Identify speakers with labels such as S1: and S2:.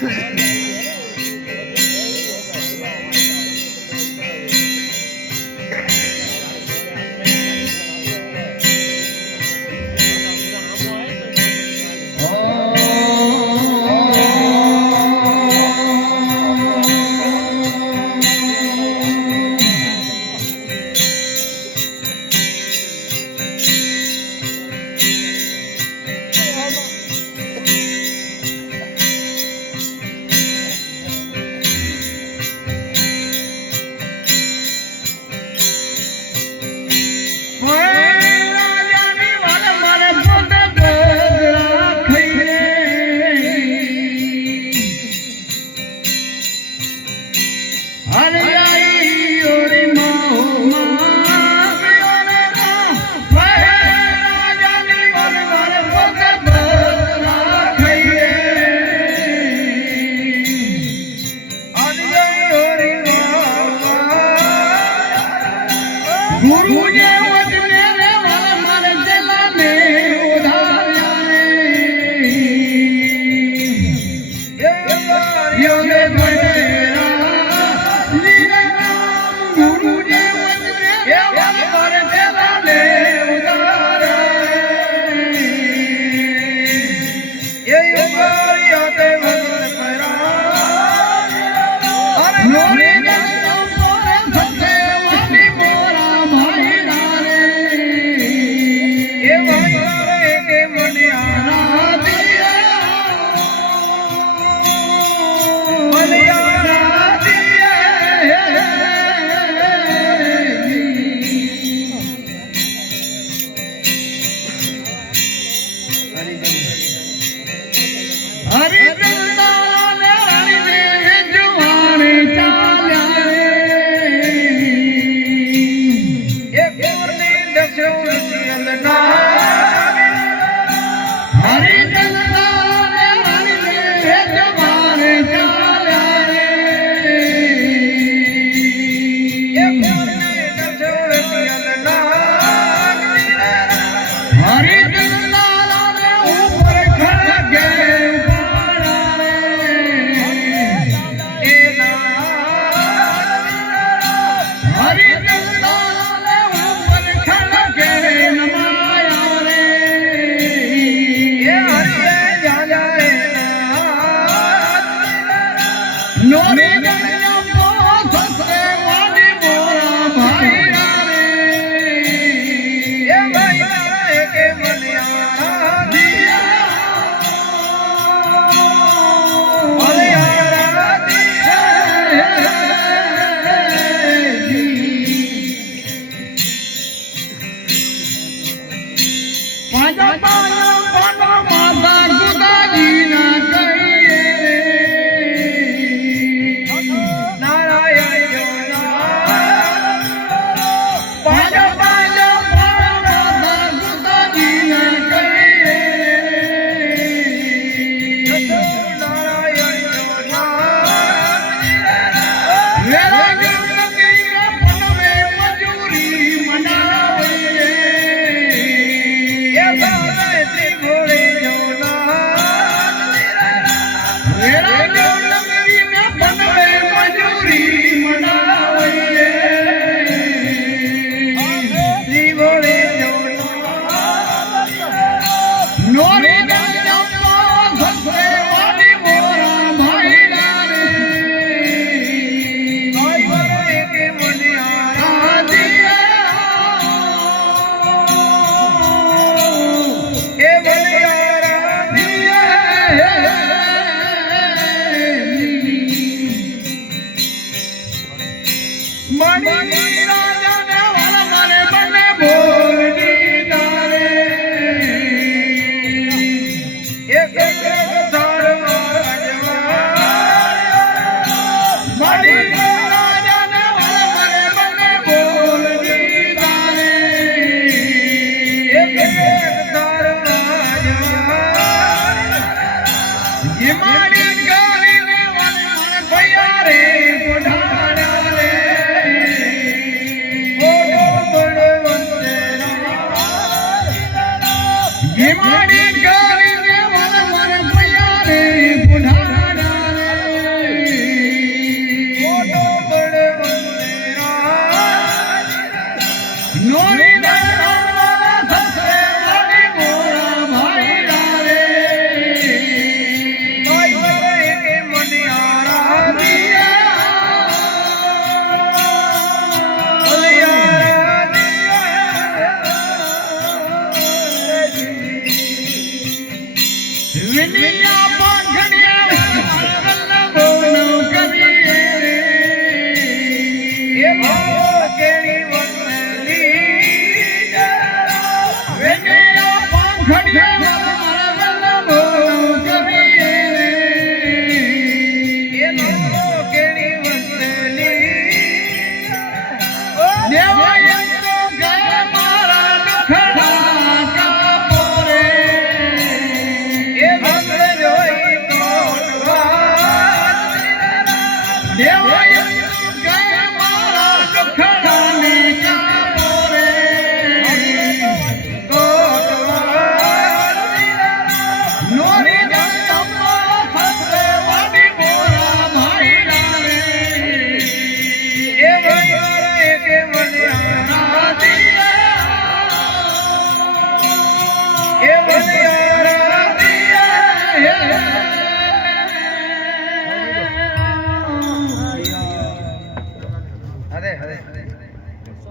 S1: Yeah. Japan! no કેણી